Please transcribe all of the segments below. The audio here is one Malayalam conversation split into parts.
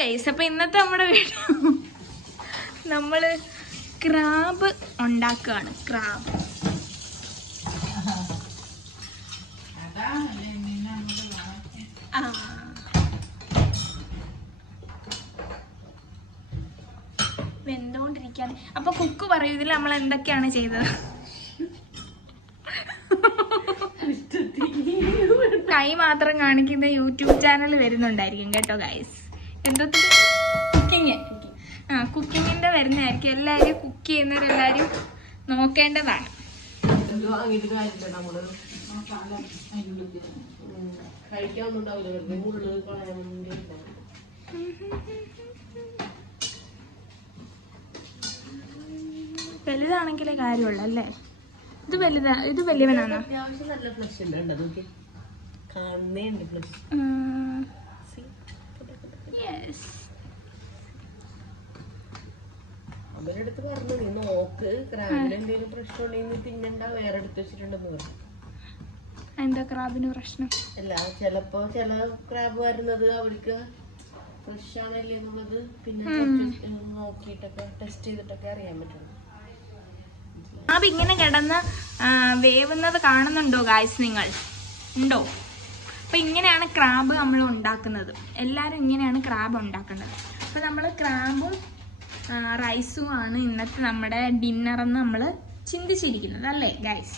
ഗൈസ് അപ്പൊ ഇന്നത്തെ നമ്മുടെ വീഡിയോ നമ്മൾ ക്രാബ് ഉണ്ടാക്കുകയാണ് ക്രാബ്. ആ. അപ്പൊ കുക്ക് പറയൂ ഇതിൽ നമ്മൾ എന്തൊക്കെയാണ് ചെയ്തത്? കൈ മാത്രം കാണിക്കുന്ന യൂട്യൂബ് ചാനൽ വരുന്നുണ്ടായിരിക്കും കേട്ടോ ഗൈസ് എന്തോ കുക്കിങ് ആ കുക്കിങ്ങിന്റെ വരുന്നതായിരിക്കും. എല്ലാവരും കുക്ക് ചെയ്യുന്നവരെല്ലാവരും നോക്കേണ്ടതാണ്. വലുതാണെങ്കിലേ കാര്യമുള്ളൂ അല്ലേ? ഇത് വലുതാ ഇത് വലിയവനാണോ? അത്യാവശ്യം നല്ല ഫ്ലഷ് ഉണ്ട് കാണുന്നേ ഉണ്ട് ഫ്ലഷ് യെസ് അവരുടെ അടുത്ത് പറഞ്ഞു നീ നോക്ക് ക്രാബിന് എന്തെങ്കിലും പ്രശ്നം ഉണ്ടെങ്കിൽ നീ തിന്നണ്ട വേറെ എടുത്ത് വെച്ചിട്ടുണ്ടെന്ന് പറഞ്ഞു. എന്താ ക്രാബിന് പ്രശ്നം? അല്ല ചിലപ്പോ ചില ക്രാബ് വരുന്നത് അവർക്ക് ഫ്രഷ് ആണല്ലേ എന്നുള്ളത് പിന്നെ നോക്കിയിട്ടൊക്കെ ടെസ്റ്റ് ചെയ്തിട്ടൊക്കെ അറിയാൻ പറ്റുള്ളൂ. ക്രാബ് ഇങ്ങനെ കിടന്ന് വേവുന്നത് കാണുന്നുണ്ടോ ഗായ്സ് നിങ്ങൾ? ഉണ്ടോ? അപ്പൊ ഇങ്ങനെയാണ് ക്രാബ് നമ്മൾ ഉണ്ടാക്കുന്നത്. എല്ലാവരും ഇങ്ങനെയാണ് ക്രാബ് ഉണ്ടാക്കുന്നത്. അപ്പൊ നമ്മൾ ക്രാബും റൈസും ആണ് ഇന്നത്തെ നമ്മുടെ ഡിന്നർ എന്ന് നമ്മൾ ചിന്തിച്ചിരിക്കുന്നത് അല്ലേ ഗൈസ്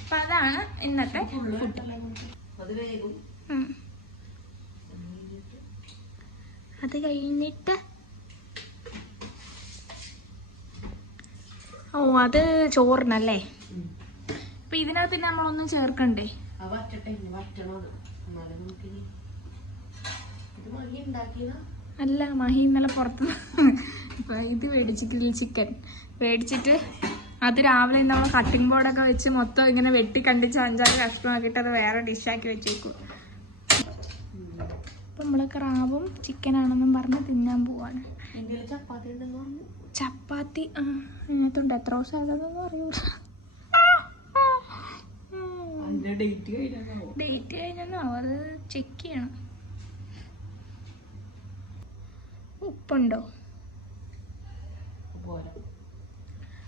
അപ്പൊ അതാണ് ഇന്നത്തെ ഫുഡ് അത് കഴിഞ്ഞിട്ട് ഓ അത് ചോറിനല്ലേ? അപ്പൊ ഇതിനകത്ത് നമ്മളൊന്നും ചേർക്കണ്ടേ? വറ്റണം അല്ല മഹി ഇന്നലെ പുറത്ത് ഇത് മേടിച്ചിട്ടില്ല ചിക്കൻ. മേടിച്ചിട്ട് അത് രാവിലെ നമ്മൾ കട്ടിംഗ് ബോർഡൊക്കെ വെച്ച് മൊത്തം ഇങ്ങനെ വെട്ടി കണ്ടിച്ച് അഞ്ചാറ് കഷ്ണമാക്കിയിട്ട് അത് വേറെ ഡിഷാക്കി വെച്ചേക്കും അപ്പൊ നമ്മൾ ക്രാബും ചിക്കനാണെന്നും പറഞ്ഞ് തിന്നാൻ പോവാണ്. ചപ്പാത്തി ആ അതിനകത്തുണ്ട്. എത്ര ദിവസം ആകുന്നതെന്ന് അറിയൂല. ഡേറ്റ് കഴിഞ്ഞാണോ ഡേറ്റ് കഴിഞ്ഞോ അത് ചെക്ക് ചെയ്യണം. ഉപ്പുണ്ടോ?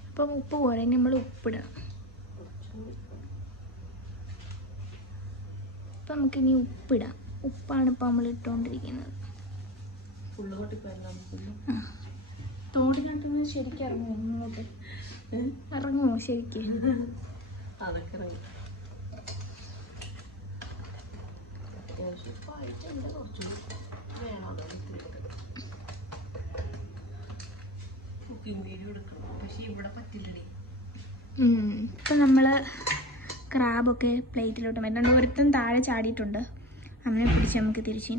അപ്പൊ ഉപ്പ് പോലെ നമ്മൾ ഉപ്പിടണം. അപ്പം നമുക്കിനി ഉപ്പിടാം. ഉപ്പാണ് ഇപ്പൊ നമ്മൾ ഇട്ടുകൊണ്ടിരിക്കുന്നത് തോടിനകത്തുനിന്ന് ശരിക്കും ഇറങ്ങുമോ ഇങ്ങോട്ട്? ഇറങ്ങുമോ ശരിക്കും? അതൊക്കെ ഇറങ്ങി. അത്യാവശ്യം പായിട്ടുണ്ട് കുറച്ച് വേണം കുക്കിംഗ് വീഡിയോ എടുക്കണം പക്ഷെ ഇവിടെ ക്രാബൊക്കെ പ്ലേറ്റിലോട്ട് വരുന്നുണ്ട് ഒരുത്തും താഴെ ചാടിയിട്ടുണ്ട്. അങ്ങനെ പിടിച്ച് നമുക്ക് തിരിച്ച്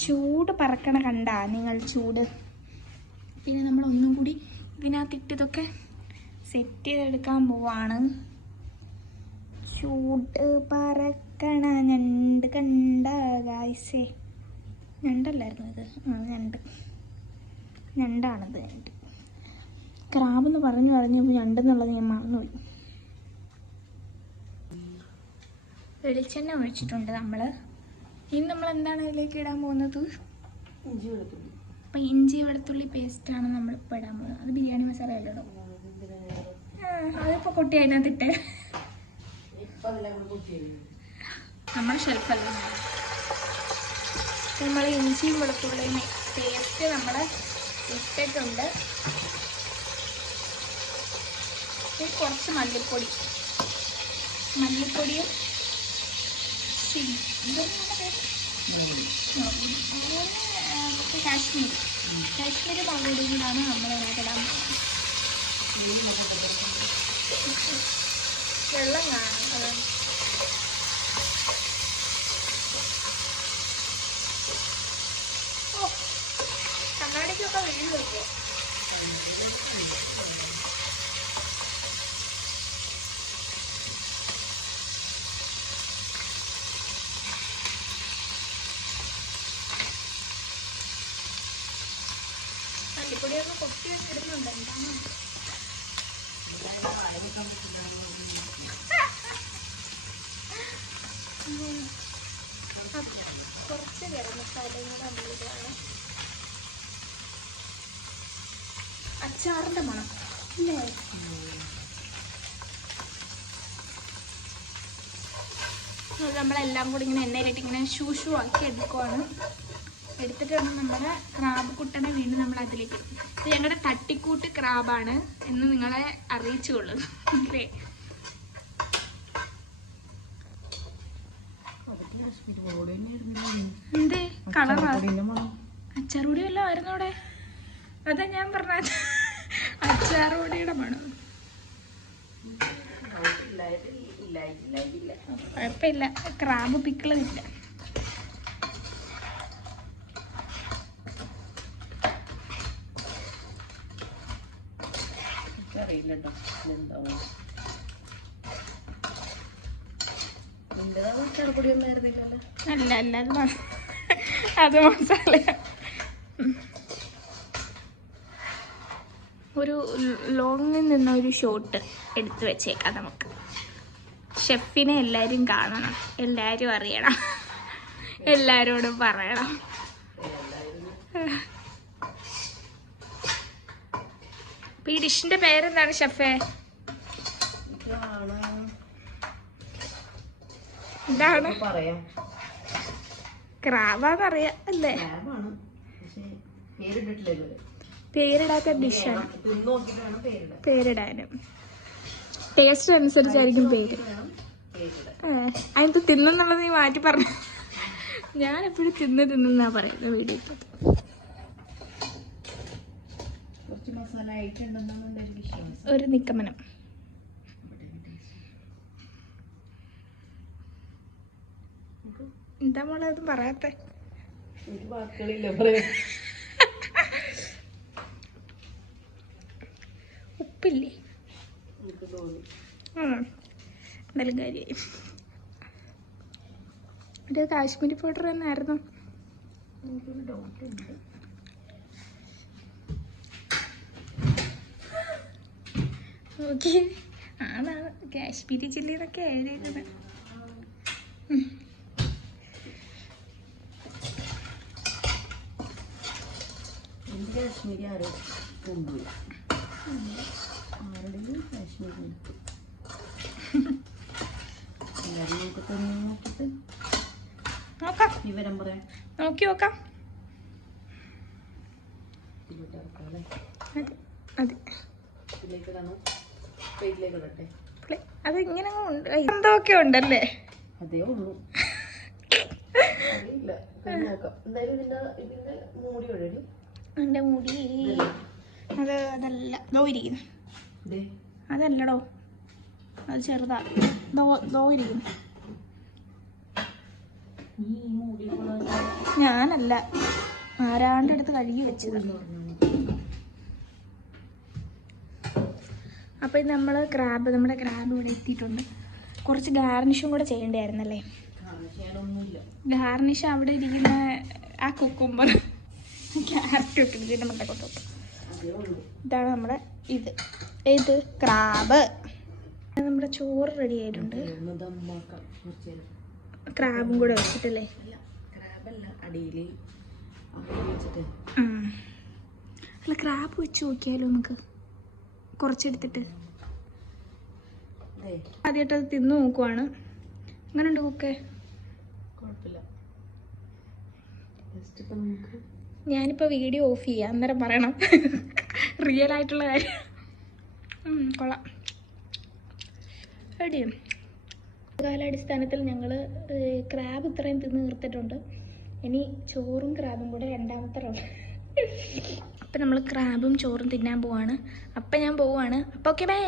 ചൂട് പറക്കണ കണ്ട നിങ്ങൾ ചൂട്. പിന്നെ നമ്മൾ ഒന്നും കൂടി ഇതിനകത്തിട്ട് ഇതൊക്കെ സെറ്റ് ചെയ്തെടുക്കാൻ പോവാണ്. ചൂട് പറക്കണ ഞണ്ട് കണ്ട ഗായ്സേ. ഞണ്ടല്ലായിരുന്നു ഇത്. ആ ഞണ്ട്. ഞണ്ടാണത് ഞണ്ട്. ക്രാബെന്ന് പറഞ്ഞു പറഞ്ഞപ്പോൾ ഞണ്ടെന്നുള്ളത് ഞാൻ മറന്നുപോയി. വെളിച്ചെണ്ണ ഒഴിച്ചിട്ടുണ്ട് നമ്മൾ ഇനി നമ്മൾ എന്താണ് അതിലേക്ക് ഇടാൻ പോകുന്നത്? അപ്പം ഇഞ്ചി വെളുത്തുള്ളി പേസ്റ്റാണ് നമ്മളിപ്പോൾ ഇടാൻ പോകുന്നത്. അത് ബിരിയാണി മസാല അല്ലല്ലോ അതിപ്പോൾ കൊട്ടി അതിനകത്തിട്ട് ഇപ്പൊ അതെല്ലാം കൂടെ കുത്തിയത് നമ്മുടെ ഷെൽഫല്ല? നമ്മൾ ഇഞ്ചിയും വെളുത്തുള്ളിയും പേസ്റ്റ് നമ്മൾ ഇട്ടിട്ടുണ്ട്. കുറച്ച് മല്ലിപ്പൊടി. മല്ലിപ്പൊടിയും കാശ്മീരി. കാശ്മീരി കൂടാണ് നമ്മൾ ഇടാൻ പോകുന്നത്. വെള്ളം കാണും അതാണ് ഓ, കണ്ണാടിക്കൊക്കെ വീഴുമല്ലോ മല്ലിപ്പൊടിയൊക്കെ കൊത്തി വെച്ചിടുന്നുണ്ട് എന്താണ്? കുറച്ച് ഗരം മസാലയും കൂടെ നമ്മളിതാണ് അച്ചാറിന്റെ മണം. അല്ലേ? നമ്മളെല്ലാം കൂടി ഇങ്ങനെ എണ്ണയിലിട്ട് ഇങ്ങനെ ഷൂ ഷൂ ആക്കി എടുക്കുവാണ്. എടുത്തിട്ട് വേണം നമ്മുടെ ക്രാബ് കുട്ടനെ വീണ്ടും നമ്മൾ അതിലേക്ക്. ഇത് ഞങ്ങളുടെ തട്ടിക്കൂട്ട് ക്രാബാണ് എന്ന് നിങ്ങളെ അറിയിച്ചുകൊള്ളു അല്ലേ? എന്തേ കളറാ? അച്ചാറുപൊടി വല്ലതും ആയിരുന്നു അവിടെ? അതാ ഞാൻ പറഞ്ഞ അച്ചാറുപൊടിയുടെ മണം കുഴപ്പമില്ല. ക്രാബ് പിക്കിളില്ല അറിയില്ല അല്ല അല്ല അത് മസാല ഒരു ലോങ്ങിൽ നിന്ന് ഒരു ഷോട്ട് എടുത്തു വെച്ചേക്കാം നമുക്ക്. ഷെഫിനെ എല്ലാവരും കാണണം. എല്ലാവരും അറിയണം. എല്ലാരോടും പറയണം. ഈ ഡിഷിന്റെ പേരെന്താണ് ഷെഫേ ഇതാണ് ഇതാണ് പറയാം. ക്രാബാന്നറിയാം അല്ലേ? പേരിടാത്ത ഡിഷാണ് പേരിടാനും. ടേസ്റ്റ് അനുസരിച്ചായിരിക്കും പേര്. അതിനകത്ത് തിന്നെന്നുള്ളത് നീ മാറ്റി പറഞ്ഞു. ഞാൻ എപ്പോഴും തിന്ന് തിന്നാ പറയുന്നത് വീഡിയോ ഒരു നിക്കമനം എന്താ മോളെ ഒന്നും പറയാത്തെ? ഉപ്പില്ലേ? ആ എന്തായാലും കാര്യമായി ഒരു കാശ്മീരി പൗഡർ തന്നെ ആയിരുന്നു ഡൗട്ട് ഉണ്ട്. ഓക്കെ. ആണാണ്. കാശ്മീരി ചില്ലി എന്നൊക്കെ എഴുതിയിരുന്നത് കാശ്മീരി ആരും കൊണ്ടുപോയി ആരുടെയും കാശ്മീരി എല്ലാവരും നമുക്ക് തന്നെ നോക്കിയിട്ട് നോക്കാം. വിവരം പറയാം. നോക്കി നോക്കാം. അതെ ഇങ്ങനെ എന്തൊക്കെ ഉണ്ടല്ലേ? അതേ ഉള്ളൂ. അറിയില്ല. ഇത് നോക്കാം. എന്തായാലും ഇതിന്റെ ഇതിന്റെ മൂടി ഒഴി എന്റെ മുടി. അത് അതല്ല. ദോ ഇരിക്കുന്നു. അതല്ലടോ. അത് ചെറുതാ. ദോ ദോ ഇരിക്കുന്നു. ഞാനല്ല. ആരാണ്ട് അടുത്ത് കഴുകി വെച്ചത്. അപ്പോൾ നമ്മൾ ക്രാബ് നമ്മുടെ ക്രാബ് ഇവിടെ എത്തിയിട്ടുണ്ട്. കുറച്ച് ഗാർണിഷും കൂടെ ചെയ്യേണ്ടായിരുന്നല്ലേ ഗാർണിഷ് അവിടെ ഇരിക്കുന്ന ആ കുക്കുമ്പർ ക്യാരറ്റ് ഇട്ടിട്ട് ഉള്ളൂ ഇതാണ് നമ്മുടെ ഇത്. ഏത്? ക്രാബ്. നമ്മുടെ ചോറ് റെഡി ആയിട്ടുണ്ട്. ക്രാബും കൂടെ വെച്ചിട്ടല്ലേ? അല്ല. ക്രാബ് വെച്ച് നോക്കിയാലോ നമുക്ക്? കുറച്ചെടുത്തിട്ട്. ആദ്യമായിട്ട് അത് തിന്നു നോക്കുവാണ്. എങ്ങനെയുണ്ട് കുക്കെ കുഴപ്പമില്ല. ഞാനിപ്പോൾ വീഡിയോ ഓഫ് ചെയ്യാം. അന്നേരം പറയണം. റിയൽ ആയിട്ടുള്ള കാര്യം. കൊള്ളാം. കാലാടിസ്ഥാനത്തിൽ ഞങ്ങൾ ക്രാബ് ഇത്രയും തിന്ന് തീർത്തിട്ടുണ്ട്. ഇനി ചോറും ക്രാബും കൂടെ രണ്ടാമത്തെ റൗണ്ട് അപ്പം നമ്മൾ ക്രാബും ചോറും തിന്നാൻ പോവാണ്. അപ്പം ഞാൻ പോവാണ്. അപ്പോൾ ഓക്കെ ബൈ